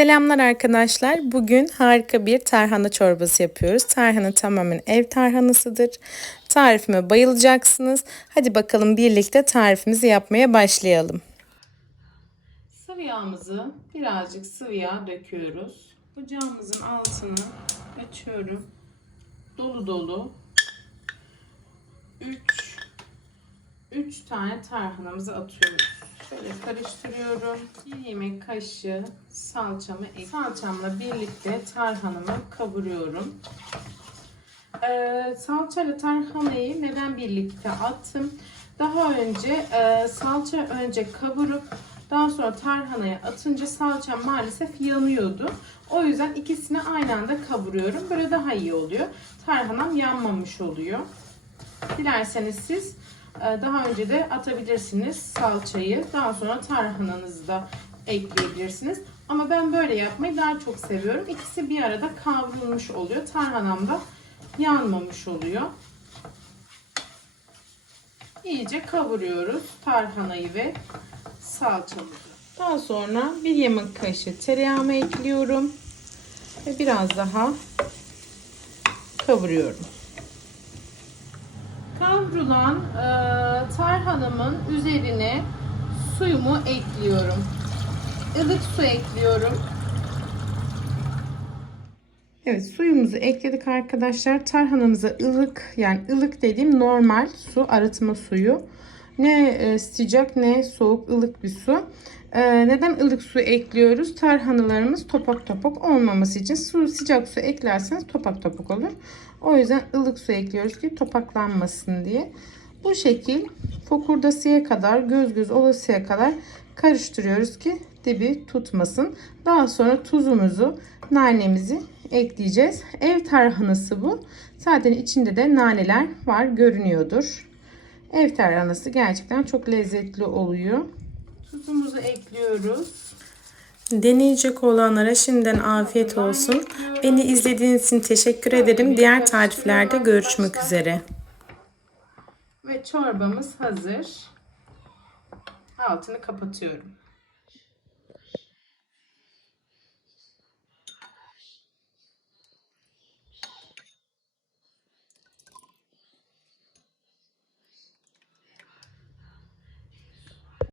Selamlar arkadaşlar. Bugün harika bir tarhana çorbası yapıyoruz. Tarhana tamamen ev tarhanasıdır. Tarifime bayılacaksınız. Hadi bakalım birlikte tarifimizi yapmaya başlayalım. Sıvı yağımızı birazcık sıvı yağ döküyoruz. Ocağımızın altını açıyorum. Dolu dolu 3 3 tane tarhanamızı atıyoruz. Şöyle karıştırıyorum. Bir yemek kaşığı salçamı salçamla birlikte tarhanamı kavuruyorum. Ee, salçayla tarhanayı neden birlikte attım? Daha önce e, salça önce kavurup daha sonra tarhanaya atınca salça maalesef yanıyordu. O yüzden ikisini aynı anda kavuruyorum. Böyle daha iyi oluyor. Tarhanam yanmamış oluyor. Dilerseniz siz daha önce de atabilirsiniz salçayı. Daha sonra tarhananızı da ekleyebilirsiniz. Ama ben böyle yapmayı daha çok seviyorum. İkisi bir arada kavrulmuş oluyor. Tarhanam da yanmamış oluyor. İyice kavuruyoruz tarhanayı ve salçamızı. Daha sonra bir yemek kaşığı tereyağımı ekliyorum. Ve biraz daha kavuruyorum. Kavrulan e, tarhanamın üzerine suyumu ekliyorum. Ilık su ekliyorum. Evet suyumuzu ekledik arkadaşlar. Tarhanamıza ılık yani ılık dediğim normal su arıtma suyu. Ne e, sıcak ne soğuk ılık bir su. E, neden ılık su ekliyoruz? Tarhanalarımız topak topak olmaması için su sıcak su eklerseniz topak topak olur. O yüzden ılık su ekliyoruz ki topaklanmasın diye. Bu şekil fokurdasıya kadar göz göz olasıya kadar karıştırıyoruz ki dibi tutmasın. Daha sonra tuzumuzu, nanemizi ekleyeceğiz. Ev tarhanası bu. Zaten içinde de naneler var görünüyordur. Ev tarhanası gerçekten çok lezzetli oluyor. Tuzumuzu ekliyoruz. Deneyecek olanlara şimdiden afiyet olsun. Beni izlediğiniz için teşekkür ederim. Diğer tariflerde görüşmek üzere. Ve çorbamız hazır. Altını kapatıyorum.